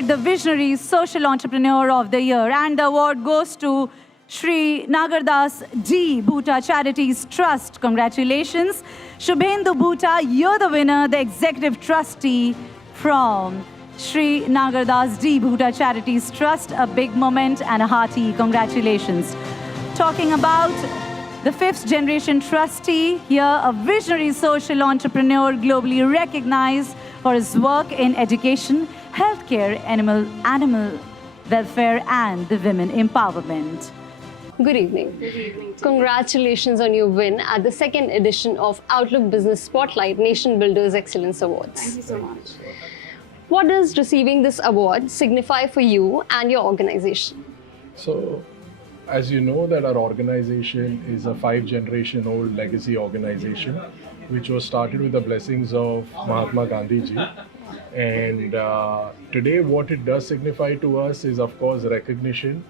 the Visionary Social Entrepreneur of the Year. And the award goes to Shri Nagardas D. Bhuta Charities Trust. Congratulations. Shubhendu Bhuta, you're the winner, the Executive Trustee from Shri Nagardas D. Bhuta Charities Trust. A big moment and a hearty congratulations. Talking about the fifth generation trustee, here a visionary social entrepreneur globally recognized for his work in education, healthcare, animal welfare, and the women empowerment. Good evening. Good evening. Congratulations on your win at the second edition of Outlook Business Spotlight Nation Builders Excellence Awards. Thank you so much. What does receiving this award signify for you and your organization? So, as you know, that our organization is a 5-generation-old legacy organization, which was started with the blessings of Mahatma Gandhi ji. And today, what it does signify to us is, of course, recognition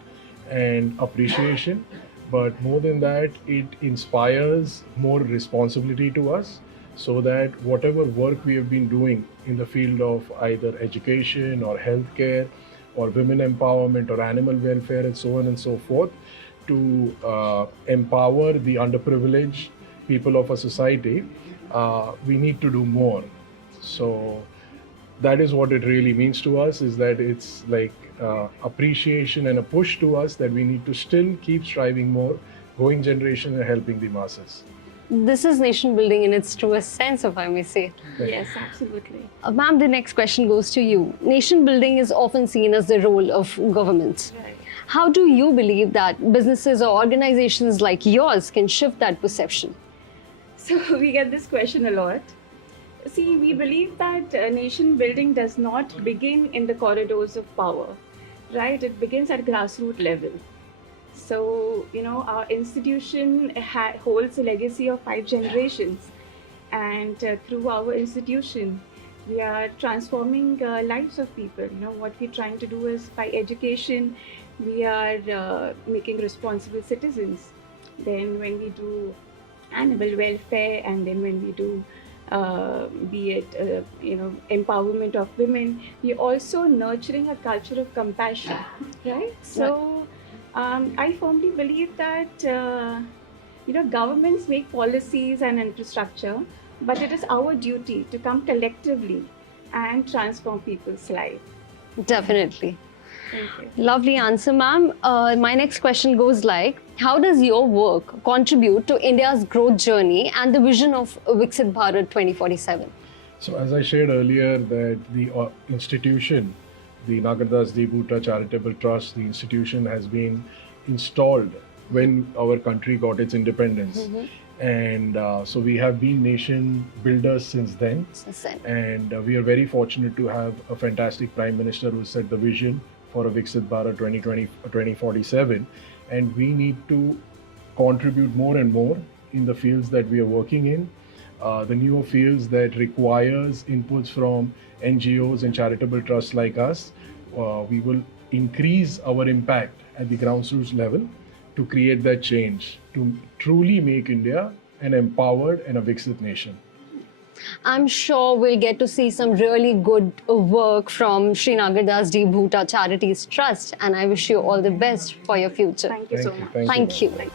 and appreciation. But more than that, it inspires more responsibility to us, so that whatever work we have been doing in the field of either education or healthcare or women empowerment or animal welfare and so on and so forth, to empower the underprivileged people of a society, we need to do more. So that is what it really means to us, is that it's like appreciation and a push to us that we need to still keep striving more, going generation and helping the masses. This is nation building in its truest sense, if I may say. Yes, absolutely. Ma'am, the next question goes to you. Nation building is often seen as the role of government. Right. How do you believe that businesses or organizations like yours can shift that perception? So we get this question a lot. See, we believe that nation building does not begin in the corridors of power, right? It begins at grassroots level. So, our institution holds a legacy of 5 generations. And through our institution, we are transforming lives of people. What we're trying to do is, by education, we are making responsible citizens. Then when we do animal welfare, and then when we do be it empowerment of women, we're also nurturing a culture of compassion, right? So I firmly believe that governments make policies and infrastructure, but it is our duty to come collectively and transform people's lives. Definitely. Thank you. Lovely answer, ma'am. My next question goes like, how does your work contribute to India's growth journey and the vision of Viksit Bharat 2047? So as I shared earlier, that the institution, the Nagardas D. Bhuta Charitable Trust, the institution has been installed when our country got its independence. Mm-hmm. And so we have been nation builders since then. And we are very fortunate to have a fantastic Prime Minister who set the vision for a Viksit Bharat 2047. And we need to contribute more and more in the fields that we are working in. The newer fields that requires inputs from NGOs and charitable trusts like us, we will increase our impact at the grassroots level to create that change, to truly make India an empowered and a Viksit nation. I'm sure we'll get to see some really good work from Shri Nagardas D. Bhuta Charities Trust, and I wish you all the best for your future. Thank you so much. Thank you. Much.